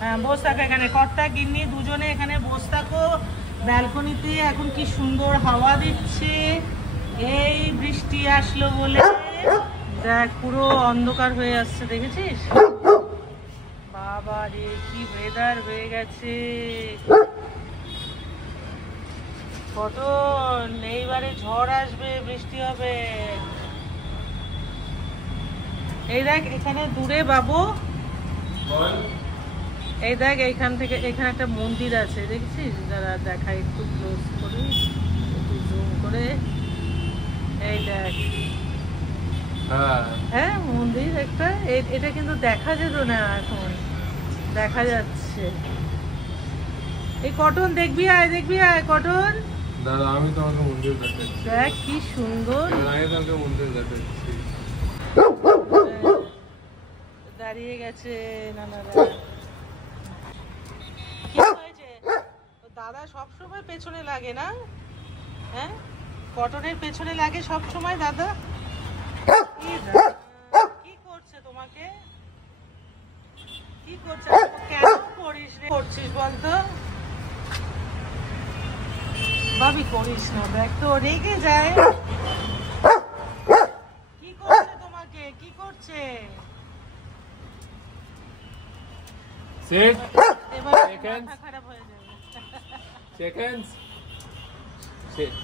হ্যাঁ বসে থাকো এখানে, কর্তা গিন্নি দুজনে এখানে বসে থাকো ব্যালকনিতে। এখন কি সুন্দর হাওয়া দিচ্ছে, এই বৃষ্টি আসলো বলে। দেখ পুরো অন্ধকার হয়ে আসছে, দেখেছিস? বাবা রে কি ওয়েদার হয়ে গেছে। কত এইবারে ঝড় আসবে, বৃষ্টি হবে। এই দেখ এখানে দূরে বাবু, এই দেখ এইখান থেকে এখানে একটা মন্দির আছে, দেখছিস? যারা দেখা একটু ক্লোজ করে, একটু জুম করে, এই দেখ। হ্যাঁ মন্দির একটা, এটা কিন্তু দেখা যেত না, এখন দেখা যাচ্ছে। এই কটন দেখবি আয়, দেখবি আয় কটন। দাদা আমি তোমাকে মন্দির দেখাচ্ছি, দেখ কি সুন্দর। আমি তোমাকে মন্দির দেখাচ্ছি। দাঁড়িয়ে গেছে নানারা। কি হয়েছে? দাদা সবসময় পেছনে লাগে না? হ্যাঁ কটনের পেছনে লাগে সব সময় দাদা। কি করছে তোমাকে? কি করছে? কেন করিস রে? করছিস বলতো? ভাবি করিস না, দেখ তো রেগে যায়। কি করছে তোমাকে? কি করছে? Sit. এবার Seconds. মাথা খারাপ হয়ে যাবে। Seconds. Sit.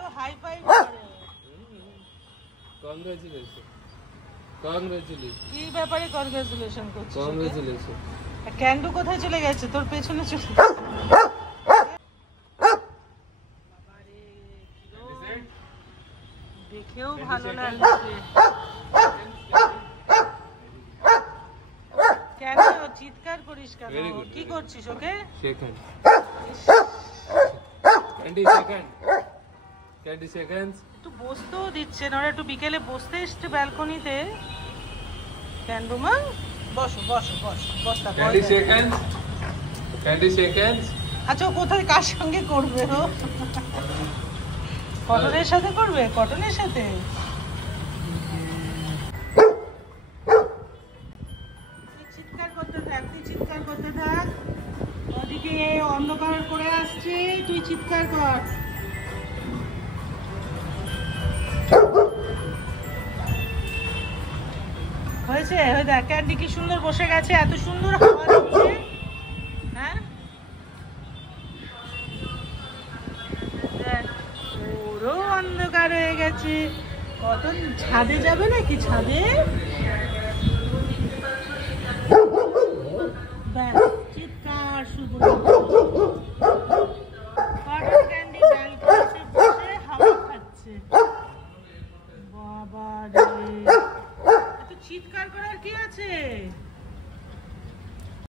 তো হাই ফাইভ করে। Congratulations. Congratulations. কি ব্যাপারে কনগ্রাচুলেশন করছিস? Congratulations. ক্যান্ডু কোথায় চলে গেছে? তোর পেছনে চলে বাবারে, কিরম দেখেও ভালো লাগছে। কেন চিৎকার করিস কেন? Very good, কি very করছিস ওকে? Second. 20 seconds. 20 seconds. একটু বসতেও দিচ্ছে না, ওরা একটু বিকেলে বসতে এসছে ব্যালকনিতে। ক্যান্ডু মা বসো বসো বসো, বস থাকো। 20 seconds. 20 seconds. আচ্ছা ও কোথায় কার সঙ্গে করবে? ও কটনের সাথে করবে, কটনের সাথে। তুই চিৎকার করতে থাক, তুই চিৎকার করতে থাক। ওদিকে অন্ধকার করে আসছে, তুই চিৎকার কর। হয়েছে? ওই দেখ ক্যান্ডি কি সুন্দর বসে গেছে, এত সুন্দর হাওয়া দিচ্ছে। হ্যাঁ দেখ পুরো অন্ধকার হয়ে গেছে। কত ছাদে যাবে নাকি? ছাদে ব্যাস চিৎকার শুধু। কটন ক্যান্ডি ব্যালকনিতে বসে হাওয়া খাচ্ছে। বাবা রে এত চিৎকার করার কি আছে?